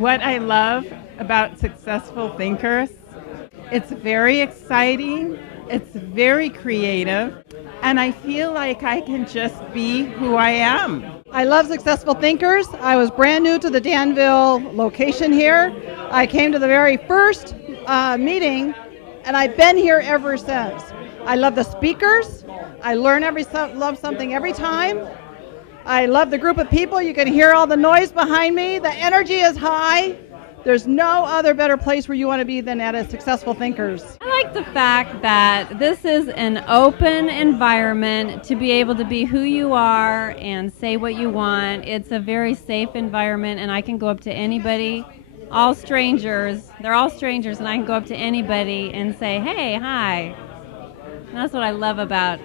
What I love about Successful Thinkers, it's very exciting, it's very creative, and I feel like I can just be who I am. I love Successful Thinkers. I was brand new to the Danville location here. I came to the very first meeting, and I've been here ever since. I love the speakers. I love something every time. I love the group of people. You can hear all the noise behind me. The energy is high. There's no other better place where you want to be than at a Successful Thinkers. I like the fact that this is an open environment to be able to be who you are and say what you want. It's a very safe environment, and I can go up to anybody, all strangers. They're all strangers, and I can go up to anybody and say, hey, hi. And that's what I love about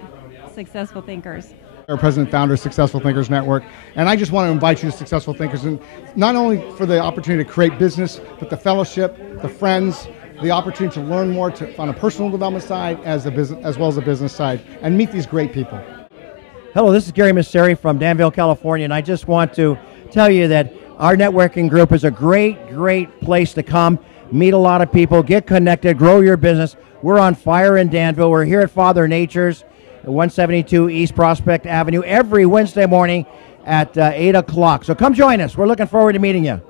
Successful Thinkers. Our president founder of Successful Thinkers Network, and I just want to invite you to Successful Thinkers, and not only for the opportunity to create business, but the fellowship, the friends, the opportunity to learn more on a personal development side as well as a business side, and meet these great people. Hello, this is Gary Messeri from Danville, California, and I just want to tell you that our networking group is a great place to come, meet a lot of people, get connected, grow your business. We're on fire in Danville. We're here at Father Nature's, 172 East Prospect Avenue, every Wednesday morning at 8 o'clock. So come join us. We're looking forward to meeting you.